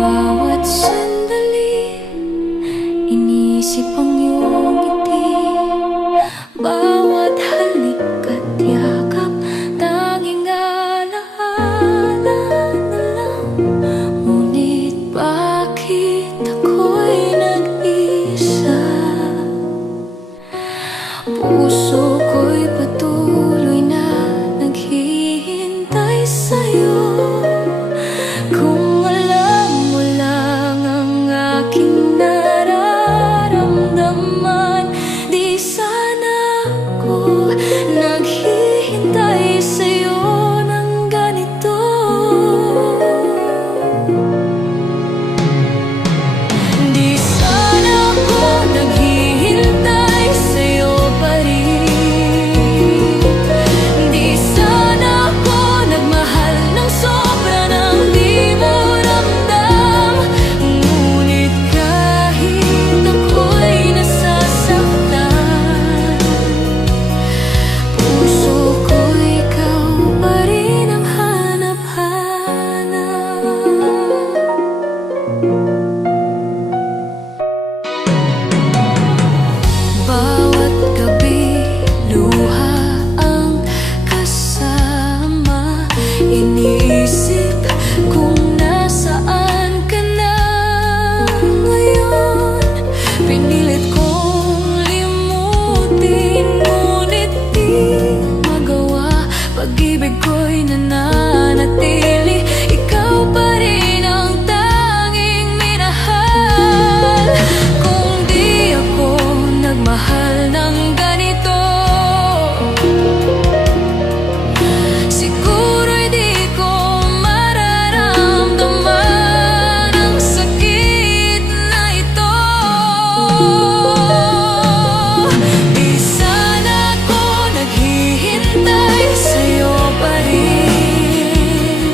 Bawat sandali, iniisip ang iyong ngiti. Bawat halik at yakap, tanging alaala na lang. Ngunit bakit ako'y nag-isa? Puso ko'y patuloy na naghihintay sa'yo. Kung alam mo lang ang aking nararamdaman, di sana ako naghihintay sa'yo ng ganito. Di sana ako naghihintay sa'yo pa rin. Di sana ako nagmahal ng sobra nang di mo ramdam. Ngunit kahit ako'y nasasaktan, puso ko ikaw pa rin ang hanap-hanap. Bawat gabi, luha ang kasama. Iniisip kung nasaan ka na ngayon. Pinilit kong limutin, ngunit di magawa. Pag-ibig ko'y nananatili, ikaw pa rin ang tanging minahal. Kung di ako nagmahal ng ganito, siguro'y di ko mararamdaman ang sakit na ito. Di sana ako naghihintay sa'yo pa rin.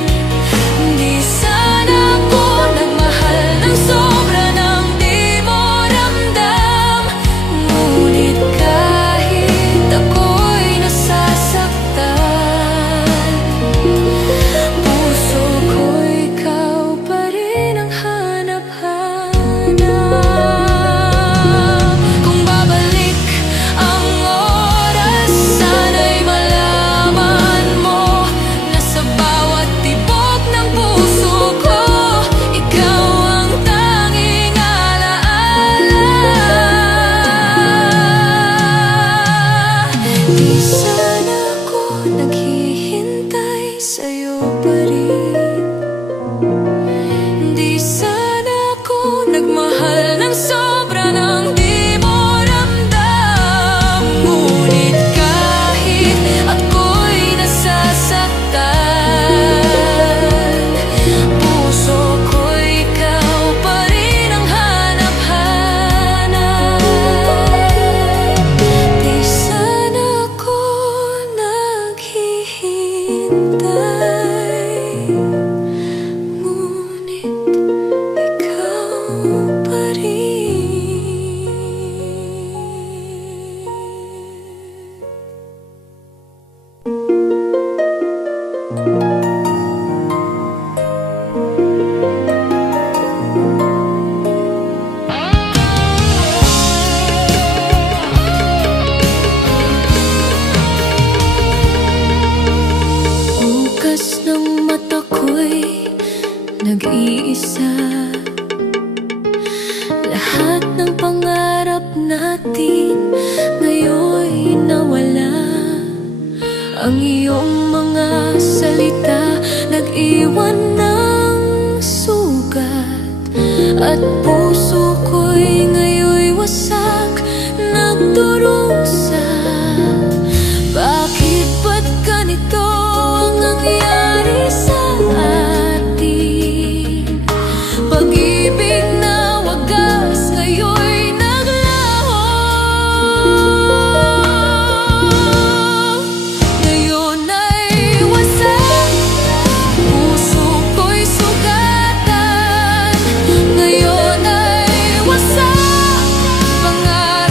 Di sana ako nagmahal ng sobra nang di mo ramdam. Ngunit kahit ako'y nasasaktan, puso ko ikaw pa rin ang hanap-hanap. Kung babalik ang oras, sana'y malaman mo na sa bawat tibok ng puso ko, ikaw ang tanging alaala. Di sana ako naghihintay sa'yo pa rin. Di sana ako nagmahal ng sobra nang di mo ramdam. Ngunit kahit ako'y nasasaktan, puso ko ikaw pa rin ang hanap-hanap. Di sana ako naghihintay, ngunit ikaw pa rin. Bukas ng mata ko'y nag-iisa. Lahat ng pangarap natin ngayon'y nawala. Ang iyong mga salita nag-iwan ng sugat, at puso ko'y ngayon'y wasak, nagdurusa. Bakit ba't ganito ang nangyari sa atin? Pag-ibig na wagas ngayon'y naglaho. Ngayon ay wasak, puso ko'y sugatan. Ngayon ay wasak, pangarap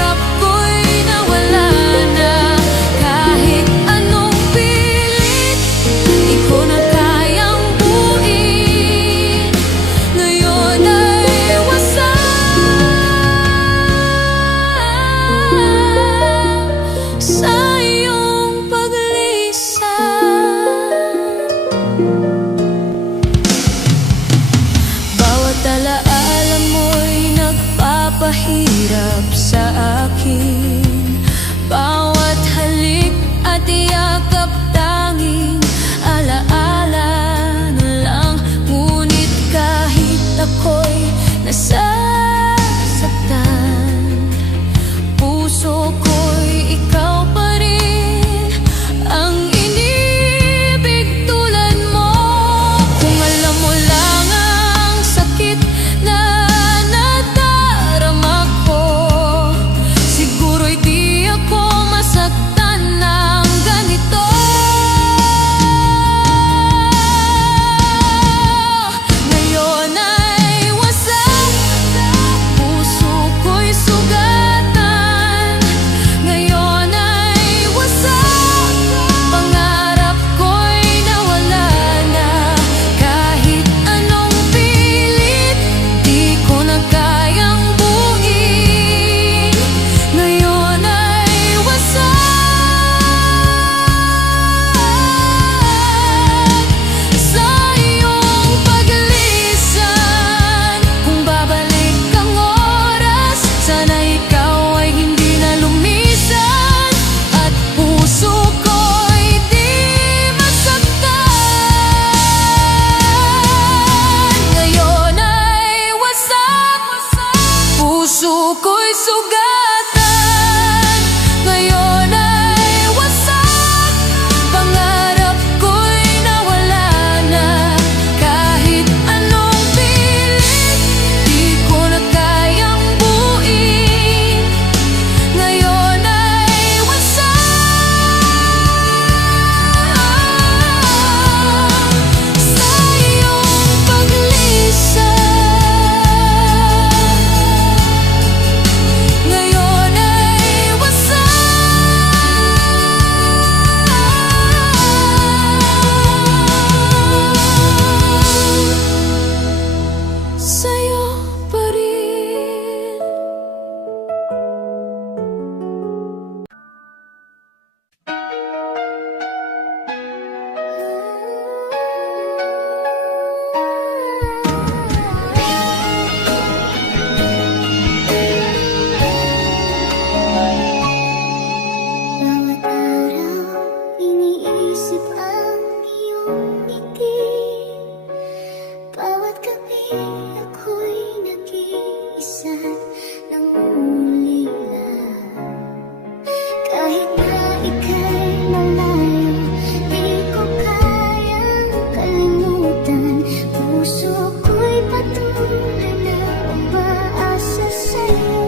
ko'y patuloy na umaasa sa'yo.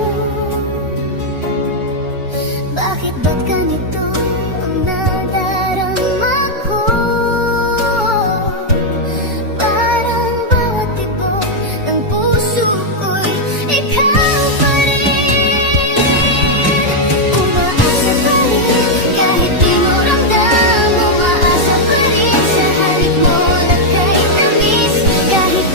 Bakit ba't ganito ang nadarama ko? Parang bawat tibok ng puso ko'y ikaw pa rin. Umaasa pa rin kahit di mo ramdam. Umaasa pa rin sa halik mo na kay tamis. Kahit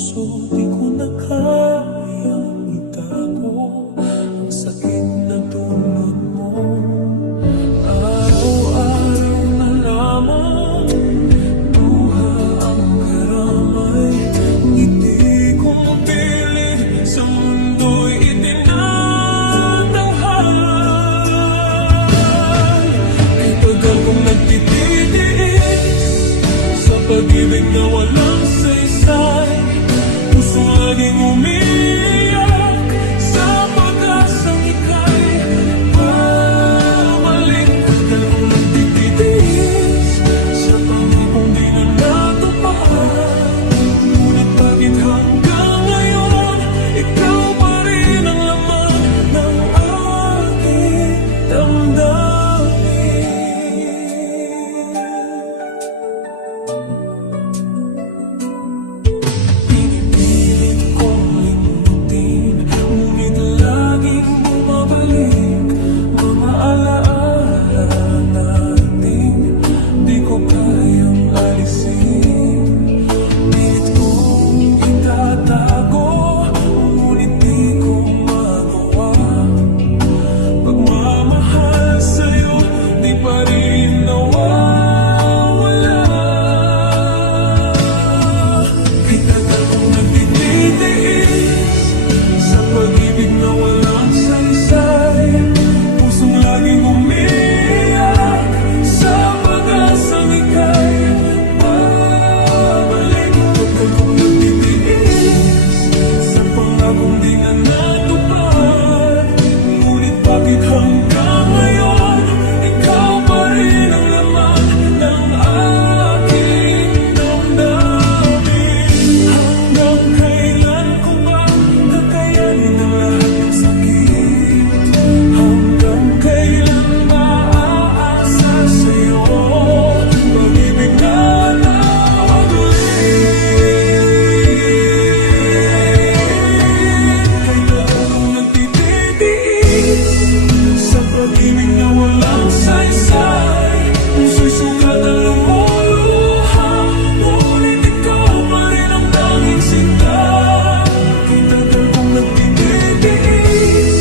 puso, di ko na kayang itago ang sakit na dulot mo. Araw-araw na lamang buha ang karamay. Hindi ko mapilit, sa mundo'y itinatanghay. Ay tagal kong nagtitiis sa pag-ibig na walang saysay. Puso laging umiiyak sa pag-asang ika'y babalik. Tagal kong nagtitiis sa pangakong di na natupad. Ngunit bakit hanggang ngayon ikaw pa rin ang laman ng aking damdamin? Pinipilit kong limutin, ngunit laging bumabalik mga alaala natin. Di ko kayang alisin, pilit kong itatago, ngunit di ko magawa. Pagmamahal sa'yo, di pa rin nawawala. Kay tagal kong nagtitiis sa pag-ibig na walang saysay. Pusong laging umiiyak sa pag-asang ika'y babalik. Tagal kong nagtitiis sa pangakong di na natupad. Ngunit bakit hanggang ngayon ikaw pa rin ang laman ng aking damdamin? Hanggang kailan ko ba kakayanin ang lahat ng sakit? Hanggang kailan ba aasa sa'yo pag-ibig na nawawali? Kay tagal kong nagtitiis sa pag-ibig na walang saysay. Puso'y sugat at lumuluha, ngunit ikaw pa rin ang tanging sinta. Kay tagal kong nagtitiis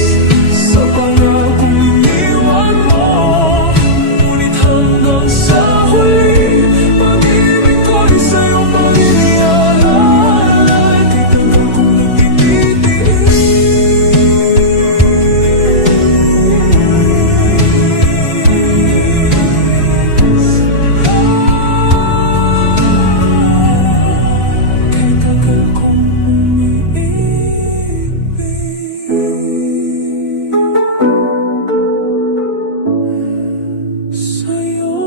sa pangakong iniwan mo, ngunit hanggang sa huli pag-ibig ko'y sa'yo pa rin iaalay. Kay tagal kong nagtitiis. Kay tagal kong umiibig sa'yo.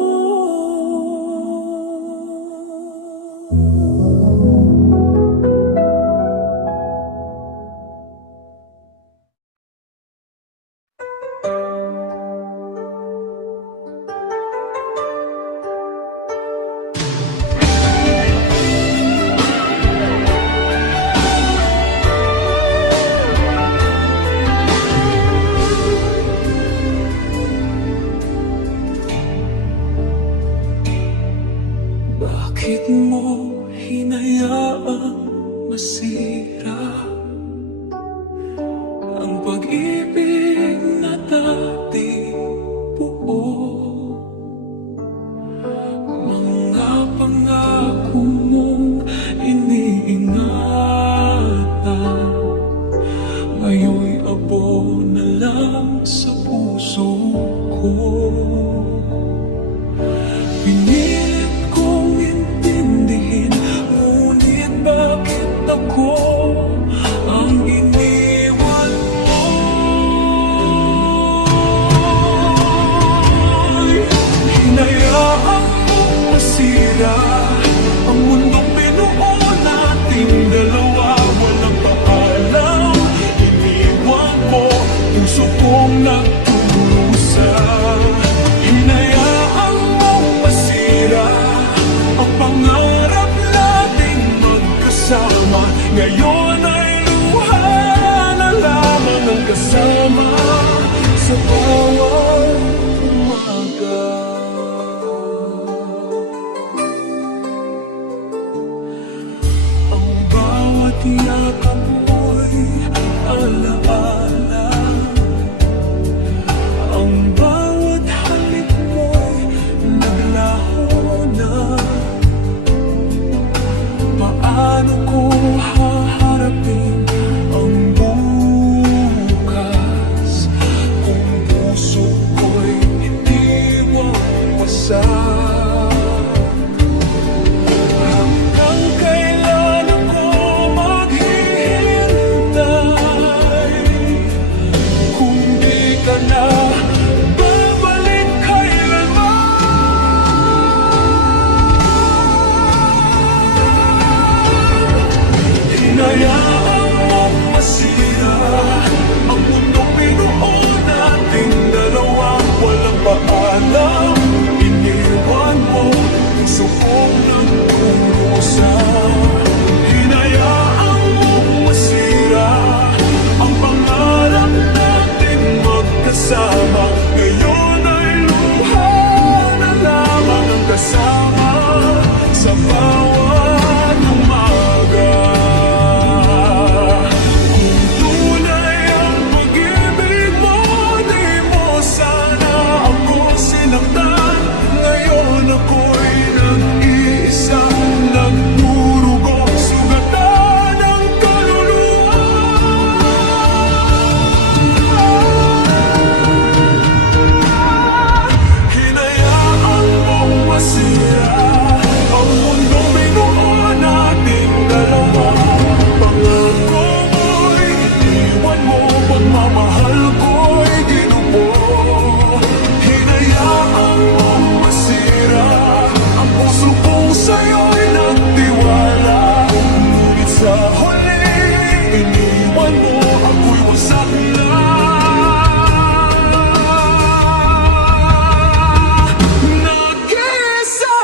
Bakit mo hinayaang masira ang pag-ibig na dati buo? Mga pangako mong iniingatan, ngayon'y abo na lang sa puso ko. Pinilit kong intindihin, ngunit bakit ako ang iniwan mo? Hinayaan mong masira ang mundong binuo nating dalawa. Walang paalam, iniwan mo puso kong nagturusa. Hinayaan mong masira ang pangarap nating magkasama. Ngayon ay luha na lamang ang kasama sa bawat umaga. Hanggang kailan ako maghihintay kung di ka na babalik kailanman. Hinayaan mong masira ang mundong binuo nating dalawa. Walang paalam, iniwan mo puso kong nagdurusa. Hinayaan mong masira ang pangarap natin magkasama. Ngayon ay luha na lamang ang kasama sa bawat umaga. Kung tunay ang pag-ibig mo, di mo sana ako sinaktan. Ngayon ako'y nag-iisa, nagdurugo, sugatan ang kaluluwa. Hinayaan mong masira ang mundong binuo nating dalawa. Pangako mo'y iniwan mo, pagmamahal ko'y ginubo. Hinayaan mong masira ang puso kong sa'yo'y nagtiwala. Ngunit sa huli, iniwan mo, ako'y wasak na. Nag-isa.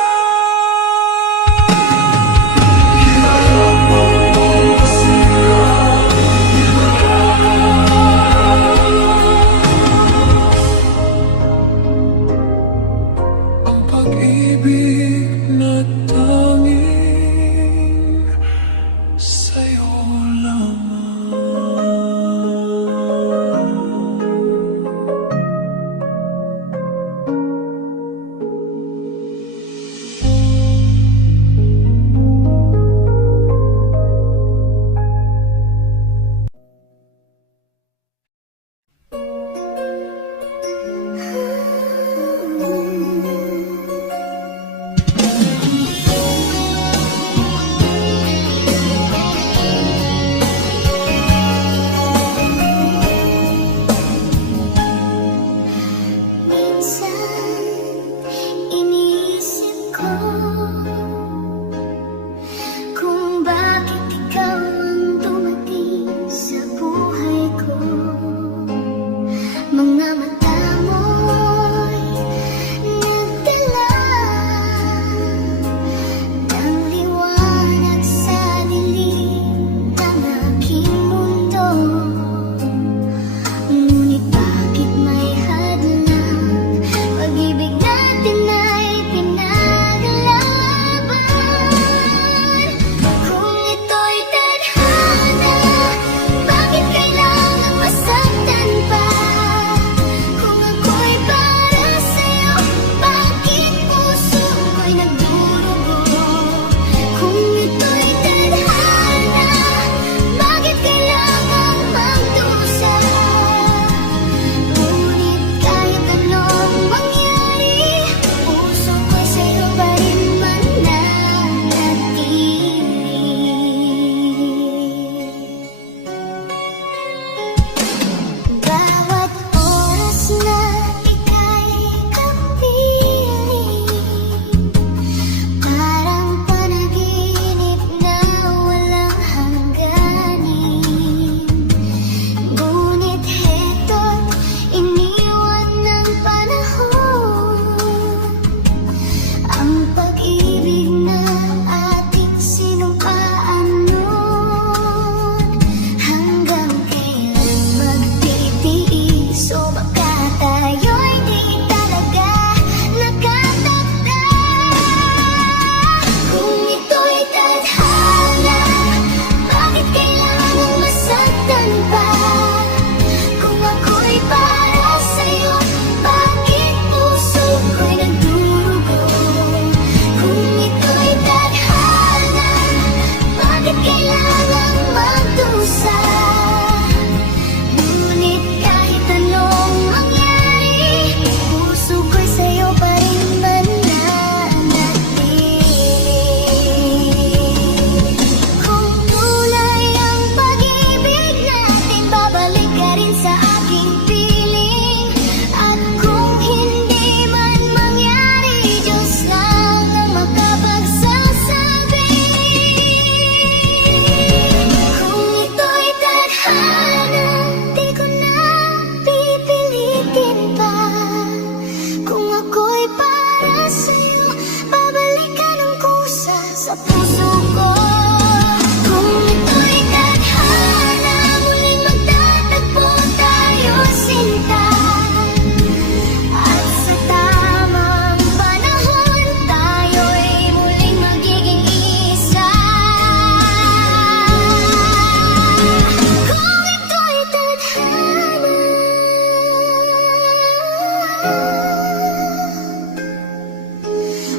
Hinayaan mong masira ang pag-ibig na tanging sa'yo lamang.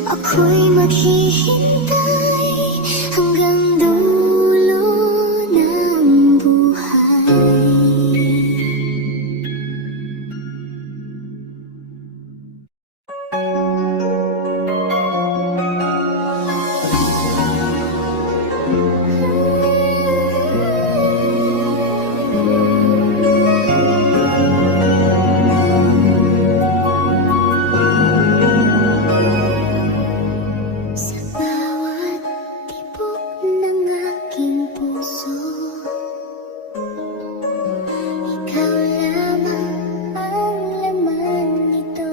Ako'y maghihintay hanggang dulo ng buhay. Sa bawat tibok ng aking puso, ikaw lamang ang laman nito.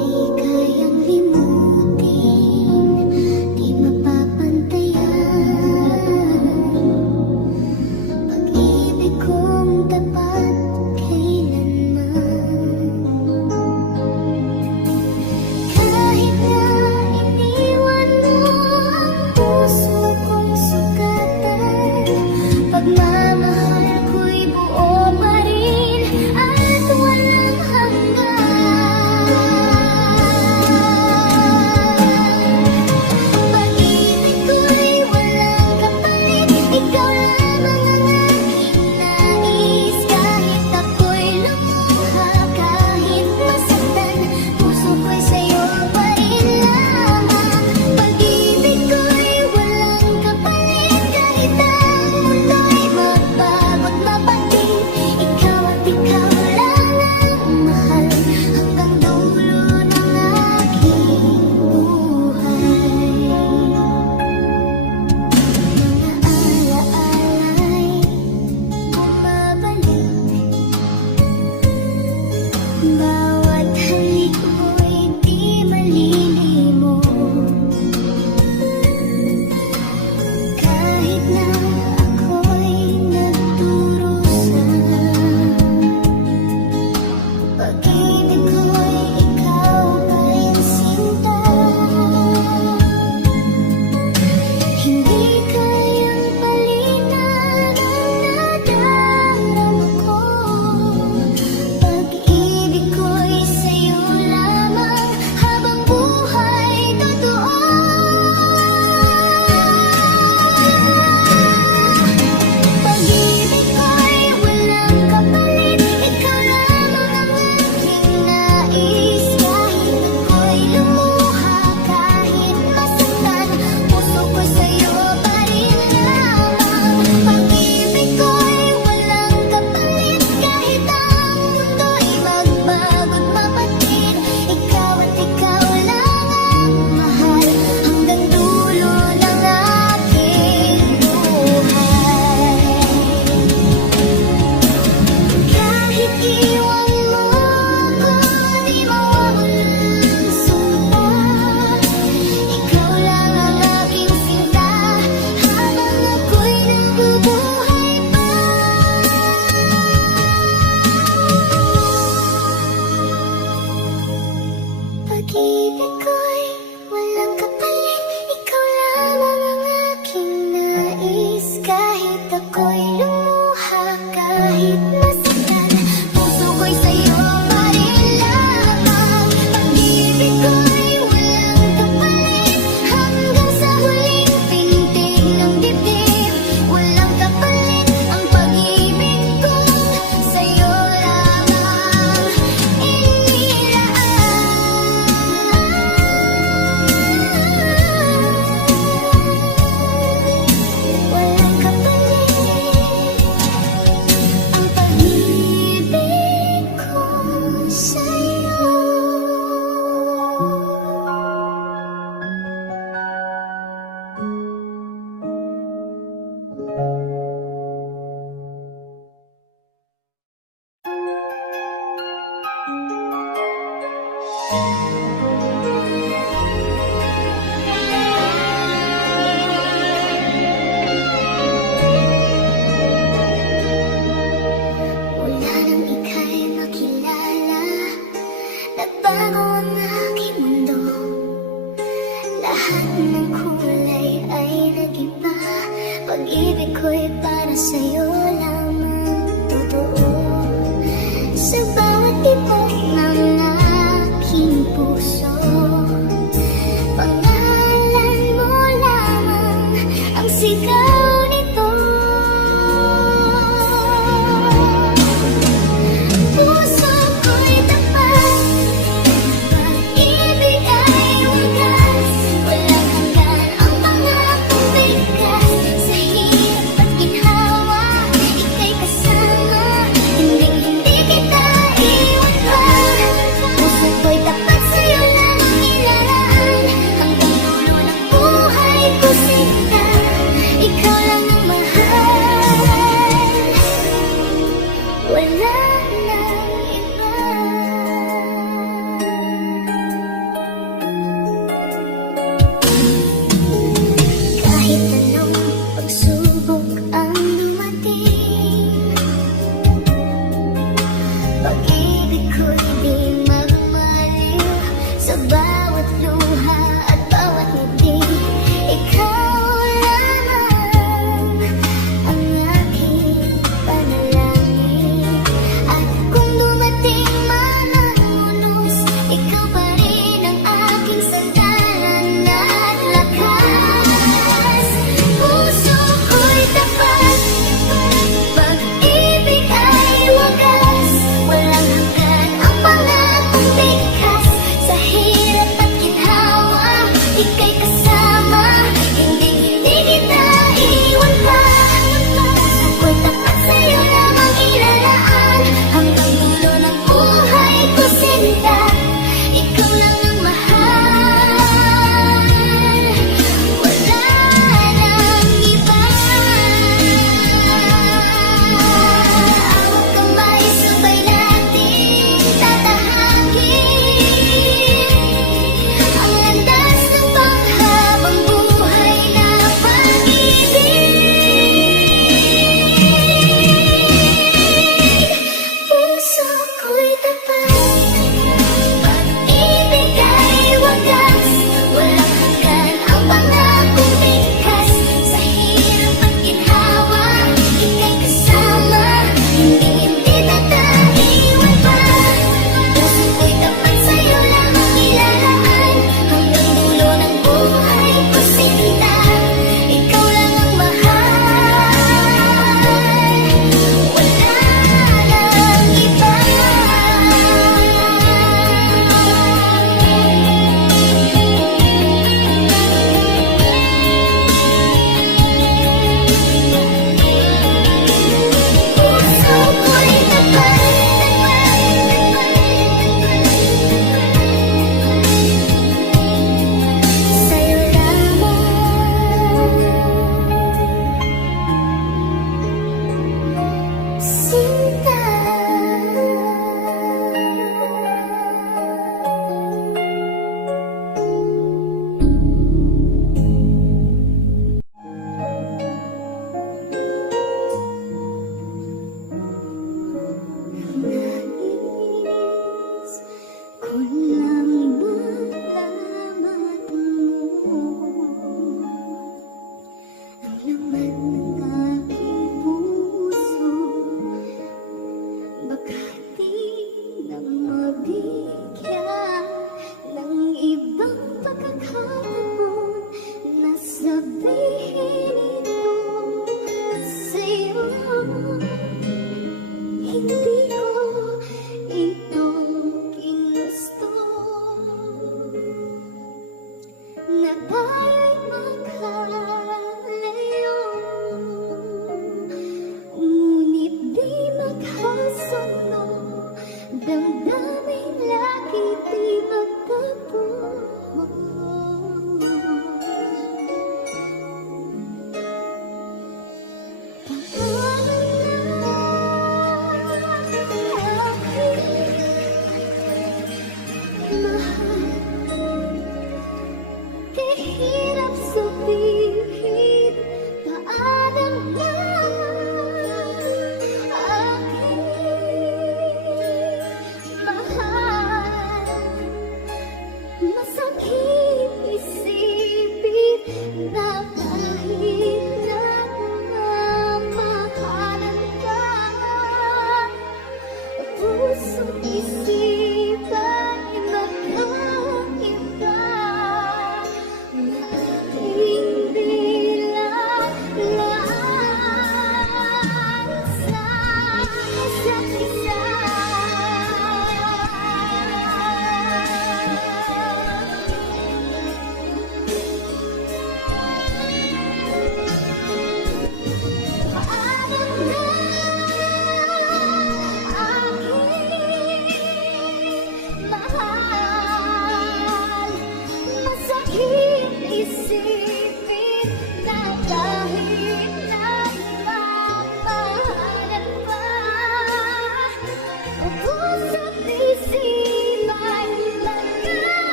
Di kayang limutin, di mapapantayan. Pag-ibig kong tapat kailanman. Kahit na iniwan mo ang puso kong sugatan, pagmamahal ko'y buo pa rin at walang hanggan. Pag-ibig ko'y walang kapalit, ikaw lamang ang aking nais. Kahit ako'y lumuha, kahit masaktan, puso ko'y sa'yo pa rin lamang. Pag-ibig ko'y walang kapalit, kahit ang mundo'y magbago't mapatid, ikaw at ikaw lang ang mahal hanggang dulo ng aking buhay. Mga alaala'y bumabalik, bawat halik mo'y di malilimot. Kahit na ako'y nagdurusa, pag-ibig ko'y ikaw pa rin sinta. Hindi kayang palitan ang nadarama ko. Pag-ibig ko'y sa'yo lamang habang buhay totoo. Pag-ibig ko'y walang kapalit, ikaw lamang ang aking nais. Kahit ako'y lumuha, kahit masaktan, puso ko'y sa'yo pa rin lamang. Pag-ibig ko'y walang kapalit, kahit ang mundo'y magbago't mapatid, ikaw at ikaw lang ang mahal hanggang dulo ng aking buhay. Kahit iwan mo ako, di mawawalang sumpa, ikaw lang ang aking sinta habang ako'y nabubuhay pa. Pag-ibig ko'y walang kapalit, ikaw lamang ang aking nais. Kahit ako'y lumuha, kahit masaktan, puso ko'y sa'yo pa rin lamang. Pag-ibig ko'y walang kapalit, hanggang sa huling pintig ng dibdib. Walang kapalit ang pag-ibig ko, sa'yo lamang inilaan. Walang kapalit ang pag-ibig ko sa'yo. Mula nang ika'y makilala, nagbago ang aking mundo. Lahat ng kulay ay nag-iba, pag-ibig ko'y para sa'yo.